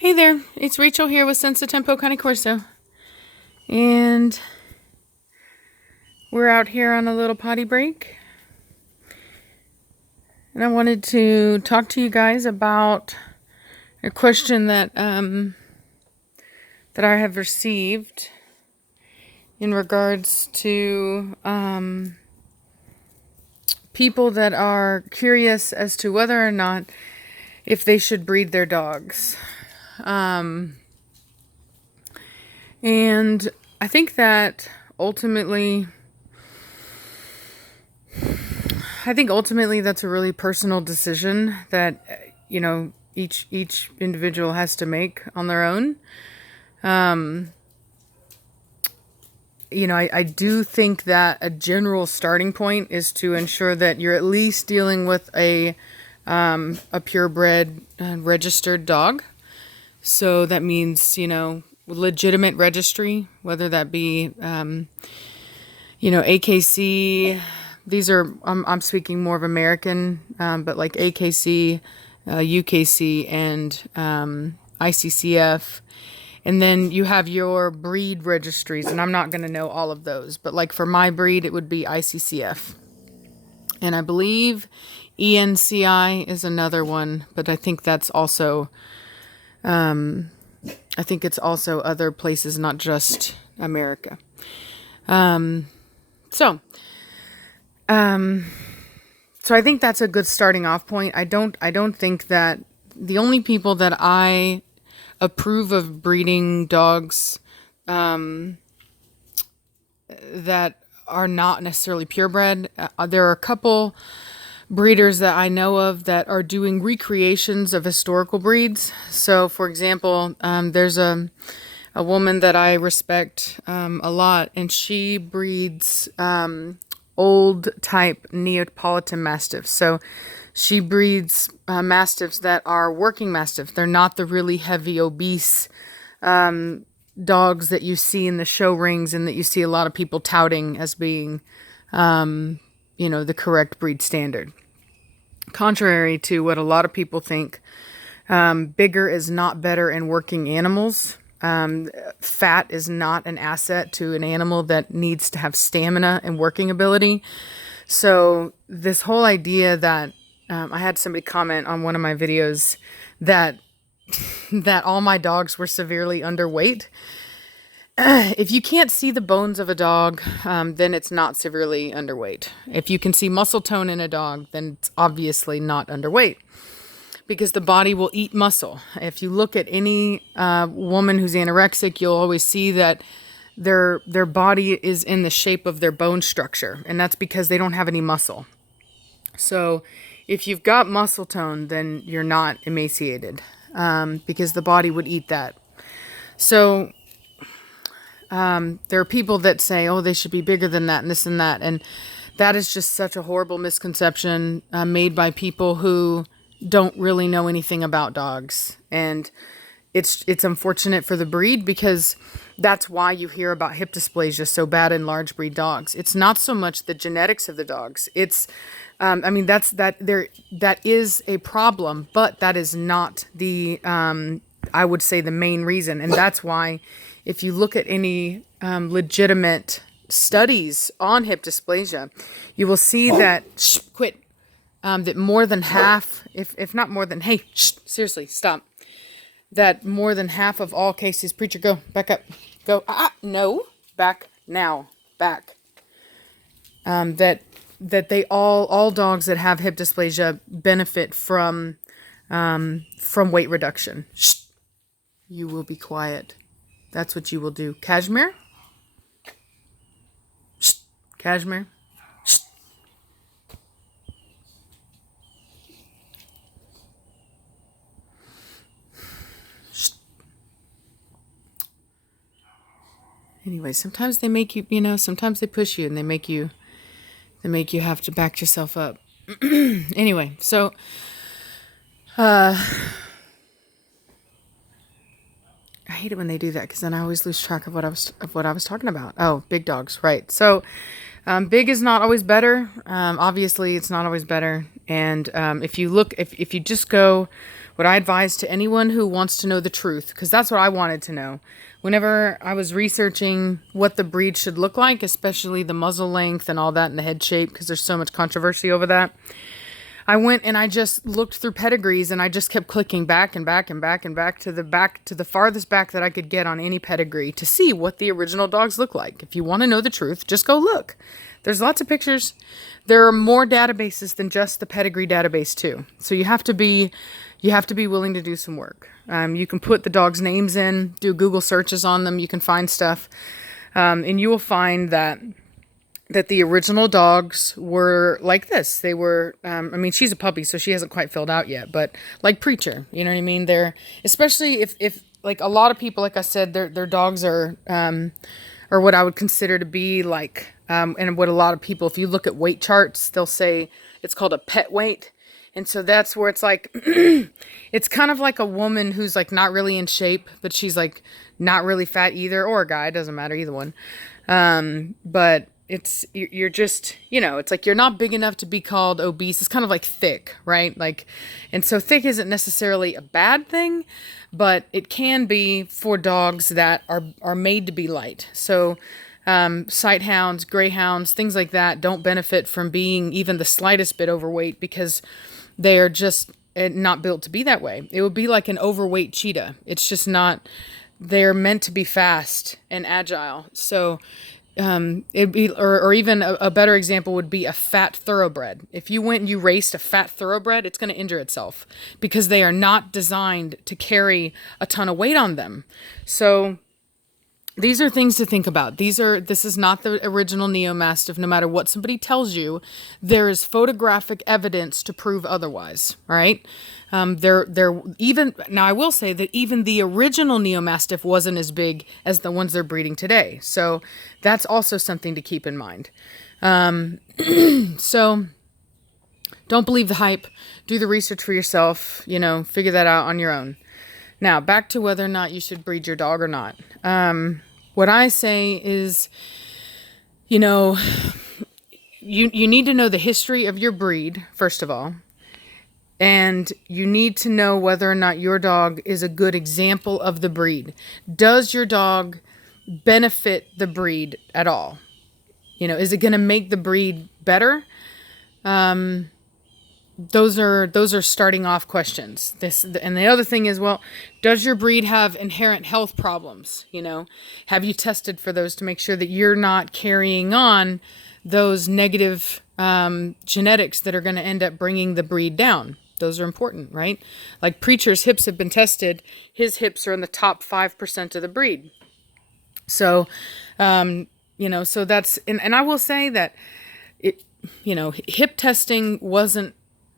Hey there, it's Rachel here with Senza Tempo Cane Corso. And we're out here on a little potty break. And I wanted to talk to you guys about a question that I have received in regards to people that are curious as to whether or not if they should breed their dogs. And I think that ultimately that's a really personal decision that, each individual has to make on their own. I do think that a general starting point is to ensure that you're at least dealing with a purebred registered dog. So that means, legitimate registry, whether that be, AKC. These are, I'm speaking more of American, but like AKC, UKC, and ICCF. And then you have your breed registries, and I'm not going to know all of those, but like for my breed, it would be ICCF. And I believe ENCI is another one, but I think that's also, I think it's also other places, not just America. So I think that's a good starting off point. I don't think that the only people that I approve of breeding dogs that are not necessarily purebred. There are a couple breeders that I know of that are doing recreations of historical breeds. So, for example, there's a woman that I respect a lot, and she breeds old type Neapolitan Mastiffs. So she breeds Mastiffs that are working Mastiffs. They're not the really heavy, obese dogs that you see in the show rings and that you see a lot of people touting as being, the correct breed standard. Contrary to what a lot of people think, bigger is not better in working animals. Fat is not an asset to an animal that needs to have stamina and working ability. So this whole idea that I had somebody comment on one of my videos that all my dogs were severely underweight. If you can't see the bones of a dog, then it's not severely underweight. If you can see muscle tone in a dog, then it's obviously not underweight, because the body will eat muscle. If you look at any woman who's anorexic, you'll always see that their body is in the shape of their bone structure, and that's because they don't have any muscle. So if you've got muscle tone, then you're not emaciated, because the body would eat that. So there are people that say, oh, they should be bigger than that and this and that. And that is just such a horrible misconception made by people who don't really know anything about dogs. And it's unfortunate for the breed, because that's why you hear about hip dysplasia so bad in large breed dogs. It's not so much the genetics of the dogs. It's, that is a problem, but that is not the, I would say, the main reason. And that's why if you look at any legitimate studies on hip dysplasia, you will see that, that more than half, if not more than, seriously, stop. That more than half of all cases, preacher, go, back up, go, no, back now, back. That they all dogs that have hip dysplasia benefit from weight reduction. Shh. You will be quiet. That's what you will do. Cashmere? Shh. Cashmere? Shh. Shh. Anyway, sometimes they make you, sometimes they push you and they make you have to back yourself up. Anyway, so I hate it when they do that, because then I always lose track of what I was talking about. Oh, big dogs, right? So, big is not always better. Obviously, it's not always better. And if you just go what I advise to anyone who wants to know the truth, because that's what I wanted to know. Whenever I was researching what the breed should look like, especially the muzzle length and all that and the head shape, because there's so much controversy over that, I went and I just looked through pedigrees and I just kept clicking back and back and back and back to the farthest back that I could get on any pedigree to see what the original dogs look like. If you want to know the truth, just go look. There's lots of pictures. There are more databases than just the pedigree database too. So you have to be willing to do some work. You can put the dogs' names in, do Google searches on them. You can find stuff, and you will find that the original dogs were like this. They were, she's a puppy, so she hasn't quite filled out yet, but like Preacher, you know what I mean? They're, especially if like a lot of people, like I said, their dogs are what I would consider to be like, and what a lot of people, if you look at weight charts, they'll say it's called a pet weight. And so that's where it's like, it's kind of like a woman who's like not really in shape, but she's like not really fat either, or a guy, doesn't matter, either one. But you're just, it's like you're not big enough to be called obese. It's kind of like thick, right? Like, and so thick isn't necessarily a bad thing, but it can be for dogs that are made to be light. So sight hounds, greyhounds, things like that don't benefit from being even the slightest bit overweight because they are just not built to be that way. It would be like an overweight cheetah. It's just not, they're meant to be fast and agile. So it'd be, or even a better example would be a fat thoroughbred. If you went and you raced a fat thoroughbred, it's going to injure itself because they are not designed to carry a ton of weight on them. So these are things to think about. This is not the original Neo-Mastiff. No matter what somebody tells you, there is photographic evidence to prove otherwise. All right. Now I will say that even the original Neo-Mastiff wasn't as big as the ones they're breeding today. So that's also something to keep in mind. So don't believe the hype. Do the research for yourself. Figure that out on your own. Now back to whether or not you should breed your dog or not. What I say is, you need to know the history of your breed, first of all. And you need to know whether or not your dog is a good example of the breed. Does your dog benefit the breed at all? Is it going to make the breed better? Those are starting off questions. And the other thing is, well, does your breed have inherent health problems? Have you tested for those to make sure that you're not carrying on those negative genetics that are going to end up bringing the breed down? Those are important, right? Like Preacher's hips have been tested. His hips are in the top 5% of the breed. So, so that's, and I will say that hip testing wasn't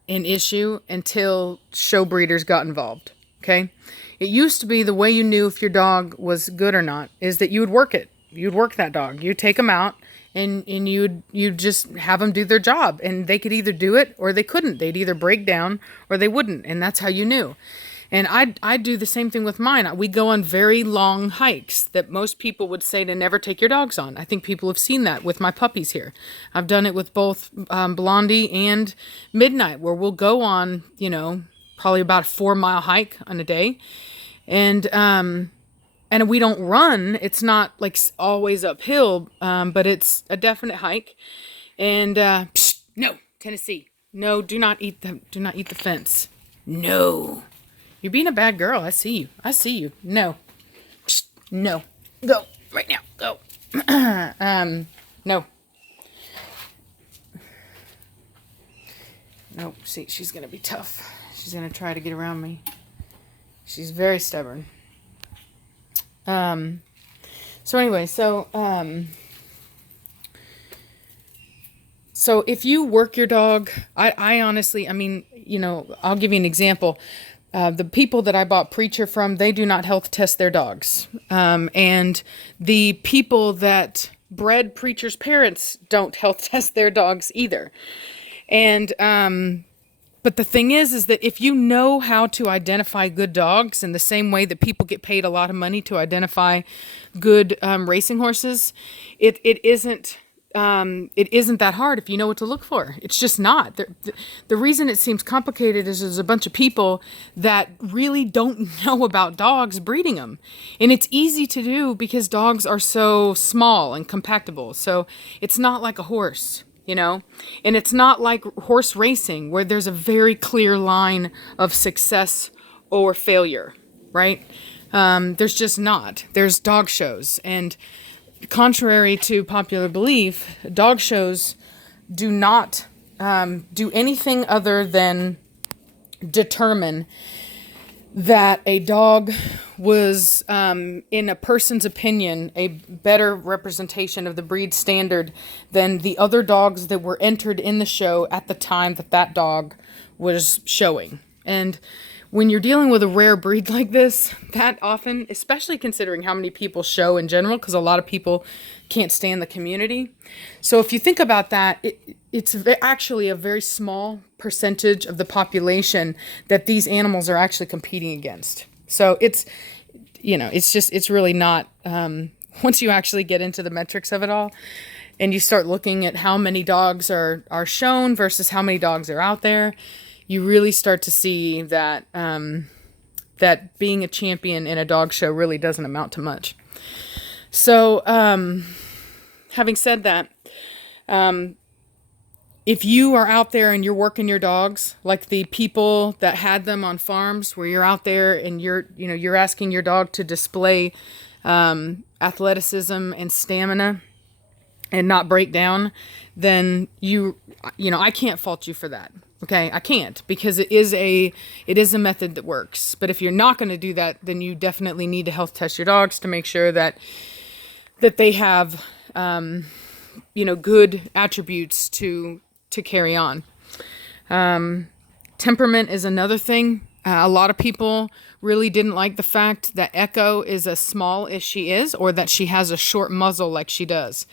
an issue until show breeders got involved. Okay. It used to be the way you knew if your dog was good or not is that you would work it. You'd work that dog. You'd take them out and you'd just have them do their job, and they could either do it or they couldn't. They'd either break down or they wouldn't. And that's how you knew. And I do the same thing with mine. We go on very long hikes that most people would say to never take your dogs on. I think people have seen that with my puppies here. I've done it with both Blondie and Midnight, where we'll go on, probably about a 4-mile hike on a day. And we don't run. It's not like always uphill, but it's a definite hike. And no, Tennessee, no, do not eat the fence. No. You're being a bad girl. I see you. No. No. Go. Right now. Go. No. Nope. See, she's going to be tough. She's going to try to get around me. She's very stubborn. So anyway, so if you work your dog, I honestly, I'll give you an example. The people that I bought Preacher from, they do not health test their dogs. And the people that bred Preacher's parents don't health test their dogs either. And, but the thing is that if you know how to identify good dogs in the same way that people get paid a lot of money to identify good racing horses, it isn't it isn't that hard if you know what to look for. It's just not. The reason it seems complicated is there's a bunch of people that really don't know about dogs breeding them. And it's easy to do because dogs are so small and compactable. So it's not like a horse, you know? And it's not like horse racing where there's a very clear line of success or failure, right? There's just not. There's dog shows, and contrary to popular belief, dog shows do not do anything other than determine that a dog was, in a person's opinion, a better representation of the breed standard than the other dogs that were entered in the show at the time that that dog was showing. And when you're dealing with a rare breed like this, that often, especially considering how many people show in general, because a lot of people can't stand the community. So if you think about that, it's actually a very small percentage of the population that these animals are actually competing against. So it's really not, once you actually get into the metrics of it all, and you start looking at how many dogs are shown versus how many dogs are out there, you really start to see that that being a champion in a dog show really doesn't amount to much. So, having said that, if you are out there and you're working your dogs, like the people that had them on farms, where you're out there and you're asking your dog to display athleticism and stamina and not break down, then I can't fault you for that. Okay, I can't, because it is a method that works. But if you're not going to do that, then you definitely need to health test your dogs to make sure that they have good attributes to carry on. Temperament is another thing. A lot of people really didn't like the fact that Echo is as small as she is, or that she has a short muzzle like she does.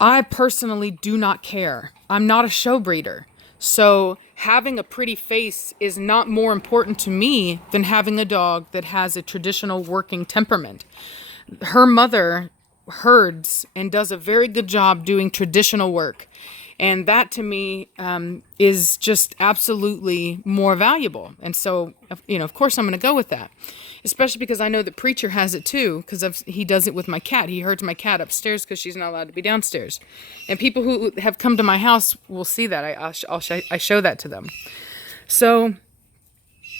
I personally do not care. I'm not a show breeder. So having a pretty face is not more important to me than having a dog that has a traditional working temperament. Her mother herds and does a very good job doing traditional work. And that to me is just absolutely more valuable. And so, of course I'm going to go with that. Especially because I know that Preacher has it too, because he does it with my cat. He herds my cat upstairs because she's not allowed to be downstairs. And people who have come to my house will see that. I show that to them. So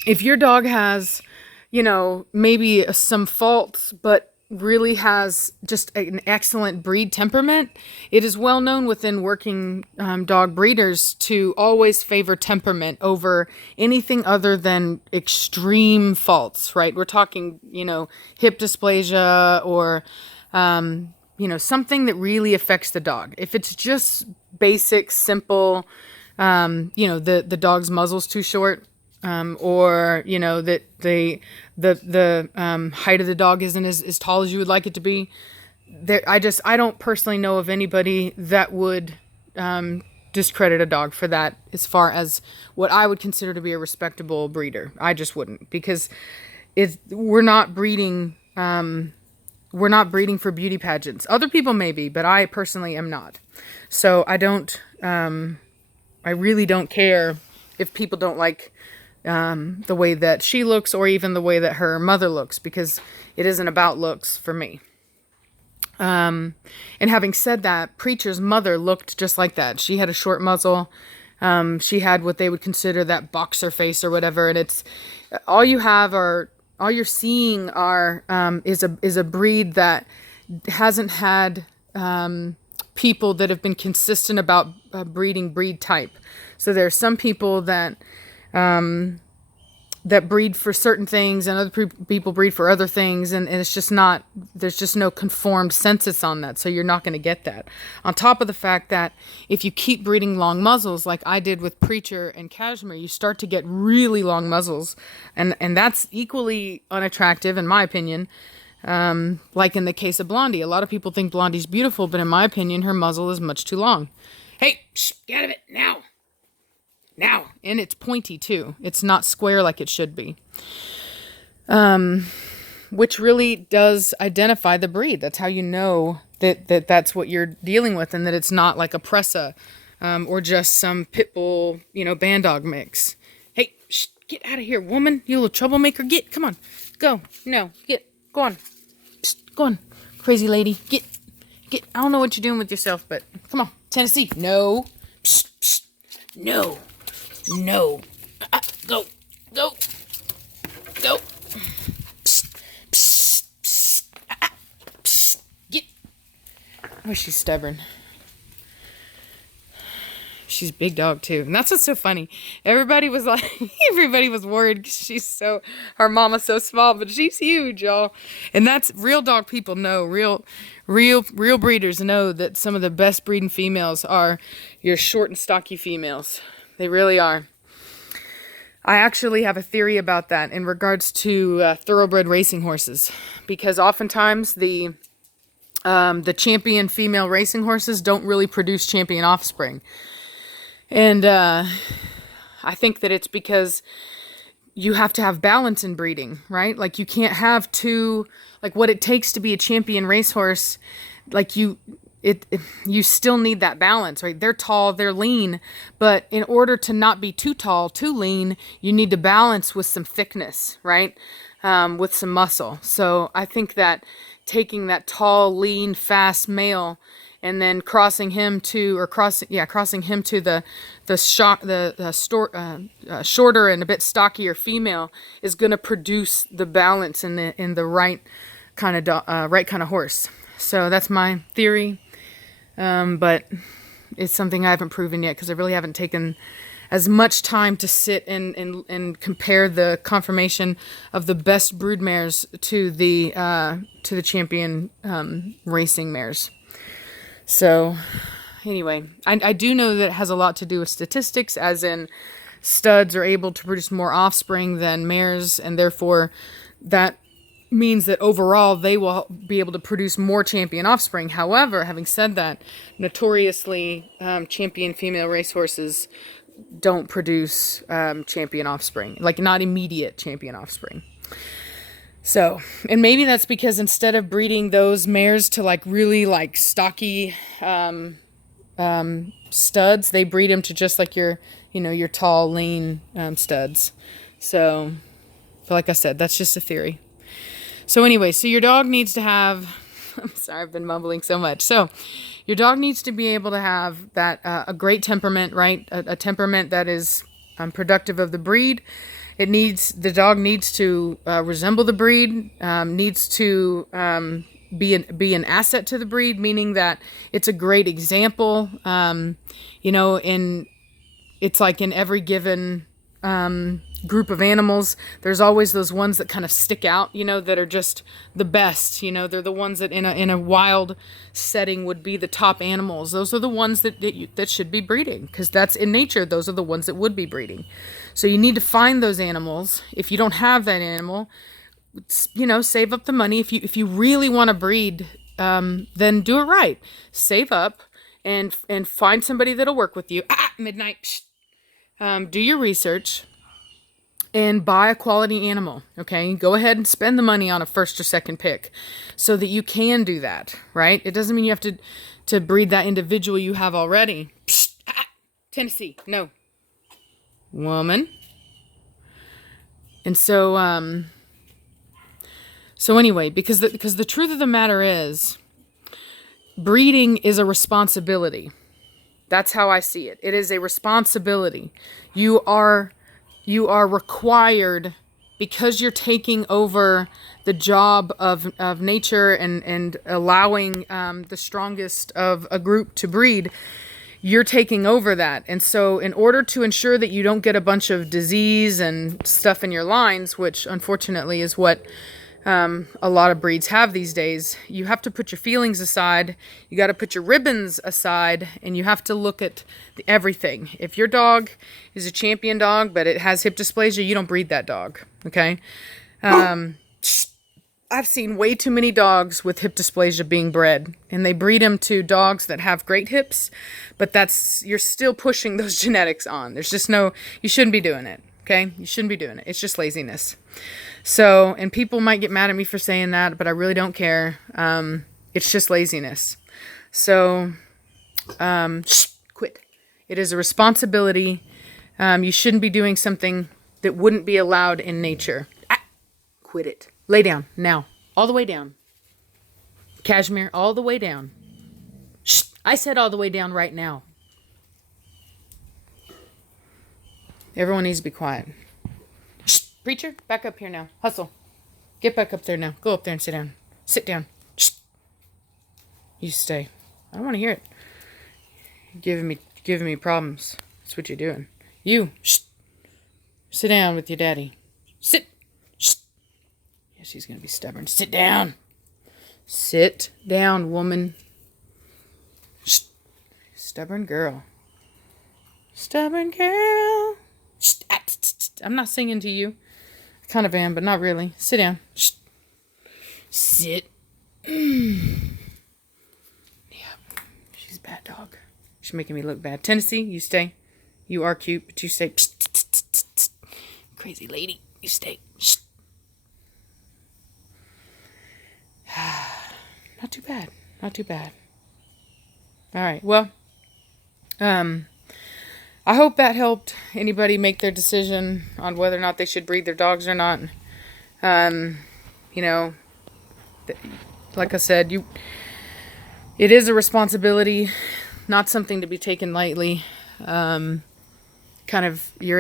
if your dog has, maybe some faults, but really has just an excellent breed temperament, it is well known within working dog breeders to always favor temperament over anything other than extreme faults, right? We're talking, hip dysplasia or, something that really affects the dog. If it's just basic, simple, the dog's muzzle's too short, or that the height of the dog isn't as tall as you would like it to be. I don't personally know of anybody that would discredit a dog for that, as far as what I would consider to be a respectable breeder. I just wouldn't, because we're not breeding for beauty pageants. Other people may be, but I personally am not. So I really don't care if people don't like the way that she looks, or even the way that her mother looks, because it isn't about looks for me. And having said that, Preacher's mother looked just like that. She had a short muzzle. She had what they would consider that boxer face or whatever. And it's all you're seeing is a breed that hasn't had people that have been consistent about breeding breed type. So there are some people that breed for certain things, and other people breed for other things, and it's just not, there's just no conformed census on that, so you're not going to get that. On top of the fact that if you keep breeding long muzzles, like I did with Preacher and Cashmere, you start to get really long muzzles, and that's equally unattractive, in my opinion. Like in the case of Blondie, a lot of people think Blondie's beautiful, but in my opinion, her muzzle is much too long. Hey, get out of it now. And it's pointy too. It's not square like it should be. Which really does identify the breed. That's how you know that's what you're dealing with, and that it's not like a pressa, or just some pit bull, band dog mix. Hey, shh, get out of here, woman! You little troublemaker! Come on, go. No, go on, psst, go on, crazy lady, get. I don't know what you're doing with yourself, but come on, Tennessee. No, psst, psst, no, no, go, go, go. Psst, psst, psst, psst, get. Oh, she's stubborn. She's a big dog too, and that's what's so funny. Everybody was like, everybody was worried because her mama's so small, but she's huge, y'all. And that's real dog people know, real breeders know that some of the best breeding females are your short and stocky females. They really are. I actually have a theory about that in regards to thoroughbred racing horses, because oftentimes the champion female racing horses don't really produce champion offspring. And I think that it's because you have to have balance in breeding, right? Like you can't have like what it takes to be a champion racehorse. Like you still need that balance, right? They're tall, they're lean, but in order to not be too tall, too lean, you need to balance with some thickness, right? With some muscle. So I think that taking that tall, lean, fast male and then crossing him to the shorter and a bit stockier female is going to produce the balance in the right kind of horse. So that's my theory, but it's something I haven't proven yet because I really haven't taken as much time to sit and compare the conformation of the best brood mares to the champion racing mares. So anyway, I do know that it has a lot to do with statistics, as in studs are able to produce more offspring than mares, and therefore that means that overall they will be able to produce more champion offspring. However, having said that, notoriously champion female racehorses don't produce champion offspring, like not immediate champion offspring. So, and maybe that's because instead of breeding those mares to like really like stocky studs, they breed them to just like your tall, lean studs. So, like I said, that's just a theory. So anyway, so your dog needs to have, I'm sorry, I've been mumbling so much. So your dog needs to be able to have that, a great temperament, right? A temperament that is productive of the breed. The dog needs to resemble the breed, needs to be an asset to the breed, meaning that it's a great example, and it's like in every given group of animals, there's always those ones that kind of stick out, that are just the best. They're the ones that in a wild setting would be the top animals. Those are the ones that should be breeding, because that's in nature. Those are the ones that would be breeding. So you need to find those animals. If you don't have that animal, save up the money. If you really want to breed, then do it right. Save up and find somebody that'll work with you. Midnight. Do your research and buy a quality animal, okay? Go ahead and spend the money on a first or second pick so that you can do that, right? It doesn't mean you have to breed that individual you have already. Tennessee, no. Woman. And so anyway, because the truth of the matter is, breeding is a responsibility. That's how I see it. It is a responsibility. You are required, because you're taking over the job of nature and allowing the strongest of a group to breed. You're taking over that. And so in order to ensure that you don't get a bunch of disease and stuff in your lines, which unfortunately is what a lot of breeds have these days, you have to put your feelings aside. You got to put your ribbons aside, and you have to look at everything. If your dog is a champion dog, but it has hip dysplasia, you don't breed that dog. Okay. I've seen way too many dogs with hip dysplasia being bred, and they breed them to dogs that have great hips, but you're still pushing those genetics on. There's just you shouldn't be doing it. Okay. You shouldn't be doing it. It's just laziness. So, and people might get mad at me for saying that, but I really don't care. It's just laziness. So, quit. It is a responsibility. You shouldn't be doing something that wouldn't be allowed in nature. Quit it. Lay down now. All the way down. Cashmere, all the way down. I said all the way down right now. Everyone needs to be quiet. Preacher, back up here now. Hustle. Get back up there now. Go up there and sit down. Sit down. You stay. I don't want to hear it. You're giving me problems. That's what you're doing. You, sit down with your daddy. Sit. Yeah, she's going to be stubborn. Sit down. Sit down, woman. Stubborn girl. Stubborn girl. I'm not singing to you. I kind of am, but not really. Sit down. Sit. She's a bad dog. She's making me look bad. Tennessee, you stay. You are cute, but you stay. Crazy lady, you stay. Not too bad. Not too bad. All right. Well, I hope that helped anybody make their decision on whether or not they should breed their dogs or not. You know, like I said, it is a responsibility, not something to be taken lightly. You're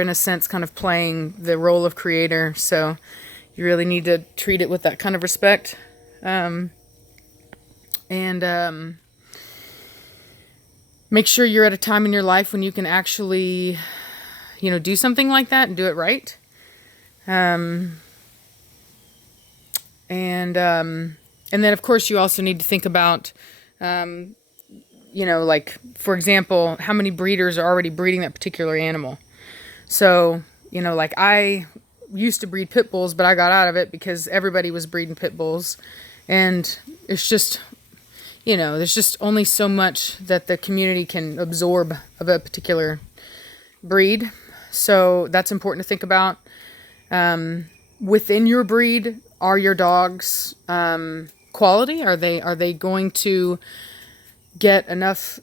in a sense kind of playing the role of creator, so you really need to treat it with that kind of respect. Make sure you're at a time in your life when you can actually, do something like that and do it right. And then of course you also need to think about, like, for example, how many breeders are already breeding that particular animal. So, like I used to breed pit bulls, but I got out of it because everybody was breeding pit bulls. And it's just, there's just only so much that the community can absorb of a particular breed. So that's important to think about. Within your breed, are your dogs quality? Are they going to get enough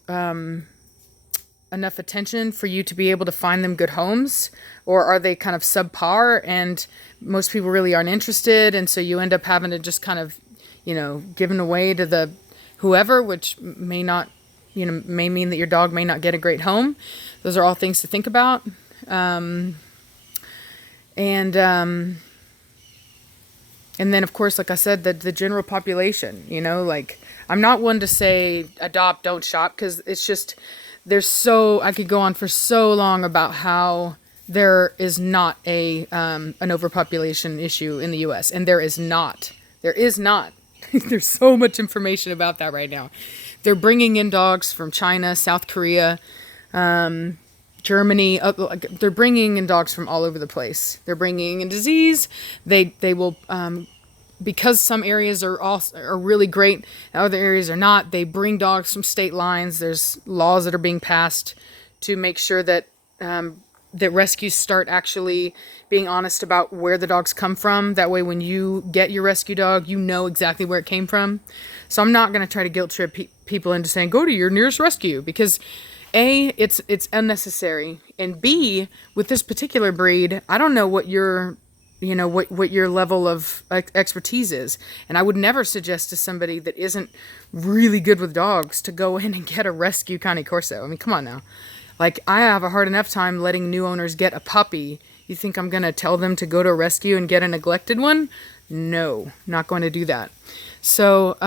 attention for you to be able to find them good homes, or are they kind of subpar and most people really aren't interested, and so you end up having to just kind of given away to the whoever, which may not may mean that your dog may not get a great home. Those are all things to think about. And then of course, like I said, the general population, like I'm not one to say adopt, don't shop, because it's just, I could go on for so long about how there is not an overpopulation issue in the US, and there is not. There's so much information about that right now. They're bringing in dogs from China, South Korea, Germany. They're bringing in dogs from all over the place. They're bringing in disease. They will, because some areas are really great, and other areas are not. They bring dogs from state lines. There's laws that are being passed to make sure that that rescues start actually being honest about where the dogs come from. That way, when you get your rescue dog, you know exactly where it came from. So I'm not going to try to guilt trip people into saying, go to your nearest rescue, because A, it's unnecessary. And B, with this particular breed, I don't know what your level of expertise is. And I would never suggest to somebody that isn't really good with dogs to go in and get a rescue Cane Corso. I mean, come on now. Like, I have a hard enough time letting new owners get a puppy. You think I'm going to tell them to go to a rescue and get a neglected one? No, not going to do that. So,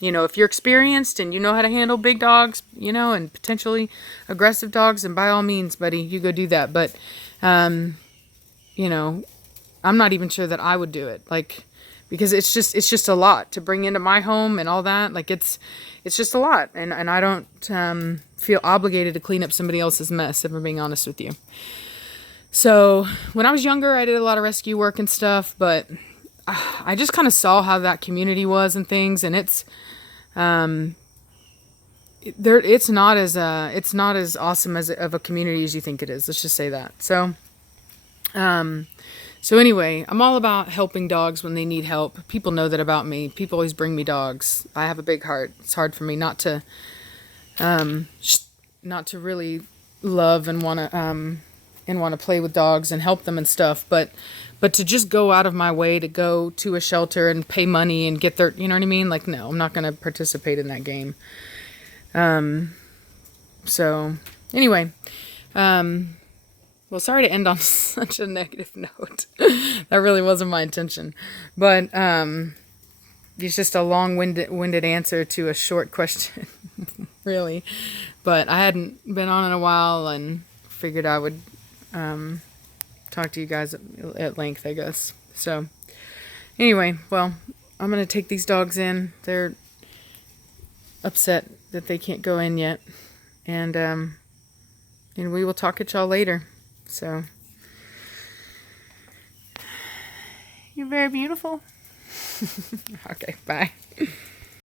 if you're experienced and you know how to handle big dogs, and potentially aggressive dogs, then by all means, buddy, you go do that. But, I'm not even sure that I would do it. Like, because it's just a lot to bring into my home and all that. Like, it's just a lot. And I don't feel obligated to clean up somebody else's mess, if I'm being honest with you. So when I was younger, I did a lot of rescue work and stuff, but I just kind of saw how that community was and things. And it's not as awesome of a community as you think it is. Let's just say that. So So anyway, I'm all about helping dogs when they need help. People know that about me. People always bring me dogs. I have a big heart. It's hard for me not to really love and want to play with dogs and help them and stuff, but to just go out of my way to go to a shelter and pay money and get their, you know what I mean? Like, no, I'm not going to participate in that game. So anyway, well, sorry to end on such a negative note. That really wasn't my intention, but it's just a long-winded answer to a short question, really. But I hadn't been on in a while and figured I would talk to you guys at length, I guess. So anyway, well, I'm gonna take these dogs in. They're upset that they can't go in yet, and we will talk at y'all later. So you're very beautiful. Okay, bye.